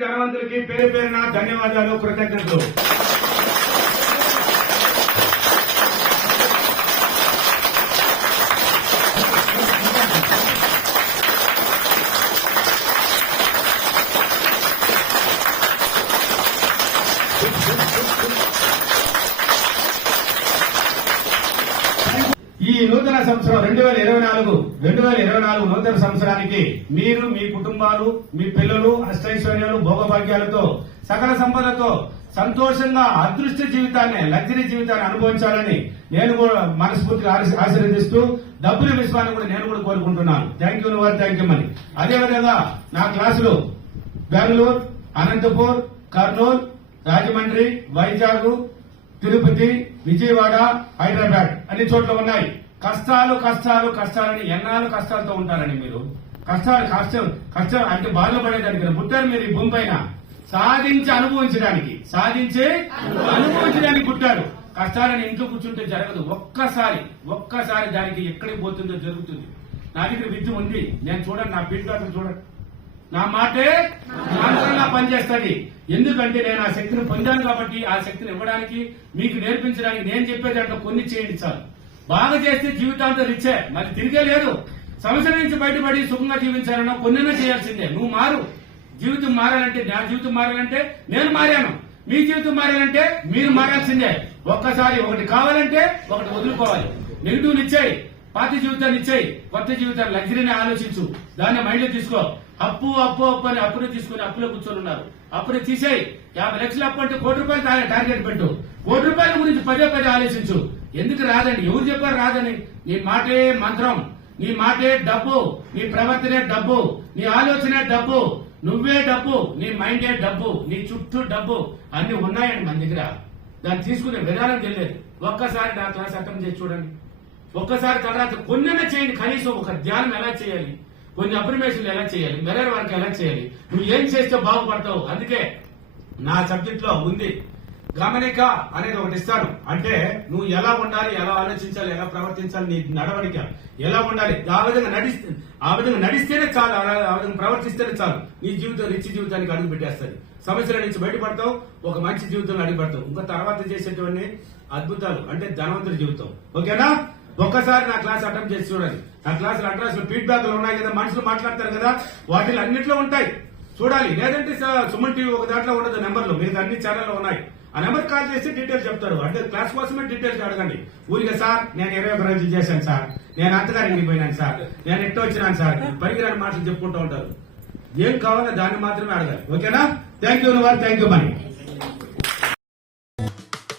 ధనవంతులకి పేరు పేరున ధన్యవాదాలు, కృతజ్ఞతలు. ఈ నూతన సంవత్సరం 2024 నూతన సంవత్సరానికి మీరు, మీ కుటుంబాలు, మీ పిల్లలు అష్టైశ్వర్యాలు, భోగభాగ్యాలతో, సకల సంపదతో సంతోషంగా అదృష్ట జీవితాన్ని, లగ్జరీ జీవితాన్ని అనుభవించాలని నేను కూడా మనస్ఫూర్తిగా ఆశీర్వదిస్తూ డబ్బుల విశ్వాన్ని కూడా నేను కూడా కోరుకుంటున్నాను. థ్యాంక్ యూ వారు, థ్యాంక్ యూ అని. అదేవిధంగా నా క్లాసులు బెంగళూరు, అనంతపూర్, కర్నూలు, రాజమండ్రి, వైజాగ్, తిరుపతి, విజయవాడ, హైదరాబాద్ అన్ని చోట్ల ఉన్నాయి. కష్టాలు కష్టాలు కష్టాలని ఎన్నాళ్ళు కష్టాలతో ఉంటారని మీరు కష్టం అంటే బాధలు పడేదానికి పుట్టారు మీరు ఈ భూమి పైన సాధించి అనుభవించడానికి పుట్టారు. కష్టాలని ఇంట్లో కూర్చుంటే జరగదు. ఒక్కసారి దానికి ఎక్కడికి పోతుందో జరుగుతుంది. నా దగ్గర విద్య ఉంది, నేను చూడండి, నా ఫీడ్బ్యాక్ చూడండి, నా మాటే మంత్రంగా పనిచేస్తుంది. ఎందుకంటే నేను ఆ శక్తిని పొందాను కాబట్టి ఆ శక్తిని ఇవ్వడానికి, మీకు నేర్పించడానికి నేను చెప్పే దాంట్లో కొన్ని చేయండి చాలు. బాగా చేస్తే జీవితాంతం రిచ్చే, మరి తిరిగే లేదు. సమస్య నుంచి బయటపడి సుఖంగా జీవించాలన్నా కొన్నైనా చేయాల్సిందే. నువ్వు మారు. జీవితం మారాలంటే, నా జీవితం మారాలంటే నేను మారాను, మీ జీవితం మారాలంటే మీరు మారాల్సిందే. ఒక్కసారి ఒకటి కావాలంటే ఒకటి వదులుకోవాలి. నెగిటివ్ ఇచ్చాయి, పాత జీవితాన్ని ఇచ్చాయి, కొత్త జీవితాన్ని లగ్జరీని ఆలోచించు, దాన్ని మైండ్ లో తీసుకో. అప్పు అని అప్పుడే తీసుకుని అప్పులో కూర్చొని ఉన్నారు. అప్పుడే తీసేయి. 50 లక్షలు అప్పు అంటే ₹1 టార్గెట్ పెట్టు. ₹1 గురించి పదే ఆలోచించు. ఎందుకు రాదండి? ఎవరు చెప్పారు రాదని? నీ మాటే మంత్రం, నీ మాటే డబ్బు, నీ ప్రవర్తనే డబ్బు, నీ ఆలోచనే డబ్బు, నువ్వే డబ్బు, నీ మైండే డబ్బు, నీ చుట్టూ డబ్బు అన్ని ఉన్నాయండి మన దగ్గర. దాన్ని తీసుకునే విధానం తెలియదు. ఒక్కసారి నా క్లాస్ అర్థం చేసి చూడండి. ఒక్కసారి తర్వాత కొన్నైనా చేయండి. కనీసం ఒక ధ్యానం ఎలా చేయాలి, కొన్ని అప్రిమేషన్లు ఎలా చేయాలి, మెరైన్ వర్క్ ఎలా చేయాలి, నువ్వు ఏం చేస్తే బాగుపడతావు. అందుకే నా సబ్జెక్ట్ లో ఉంది గమనిక అనేది ఒకటి ఇస్తాను. అంటే నువ్వు ఎలా ఉండాలి, ఎలా ఆలోచించాలి, ఎలా ప్రవర్తించాలి, నీ నడవడిక ఎలా ఉండాలి, ఆ విధంగా నడిస్తేనే చాలు, ఆ విధంగా ప్రవర్తిస్తేనే చాలు. నీ జీవితం రిచ్ జీవితానికి అడుగు పెట్టేస్తుంది. సమస్యల నుంచి బయటపడతావు, ఒక మంచి జీవితంలో అడుగుపడతావు. ఇంకా తర్వాత చేసేటువంటి అద్భుతాలు అంటే ధనవంతుడి జీవితం. ఓకేనా? ఒక్కసారి నా క్లాస్ అటెంప్ట్ చేసి చూడండి. నా క్లాసులు అడ్రస్లు ఫీడ్బ్యాక్లు ఉన్నాయి కదా, మనుషులు మాట్లాడతారు కదా, వాటిలో అన్నింటిలో ఉంటాయి, చూడాలి. లేదంటే సుమన్ టీవీ ఒక దాంట్లో ఉండదు, నెంబర్లు మీకు అన్ని ఛానల్లో ఉన్నాయి. ఆ నెంబర్ కాల్ చేసి డీటెయిల్స్ చెప్తారు. అంటే క్లాస్ కోసమే డీటెయిల్స్ అడగండి. ఊరిగా సార్ నేను 21 రోజులు చేశాను సార్, నేను అంతగారికి పోయినాను సార్, నేను ఎట్టో వచ్చినాను సార్, పరిగిరాని మాటలు చెప్పుకుంటూ ఉంటారు. ఏం కావాలో దాన్ని మాత్రమే అడగాలి. ఓకేనా? థ్యాంక్ యూ వారు, థ్యాంక్ యూ మనీ.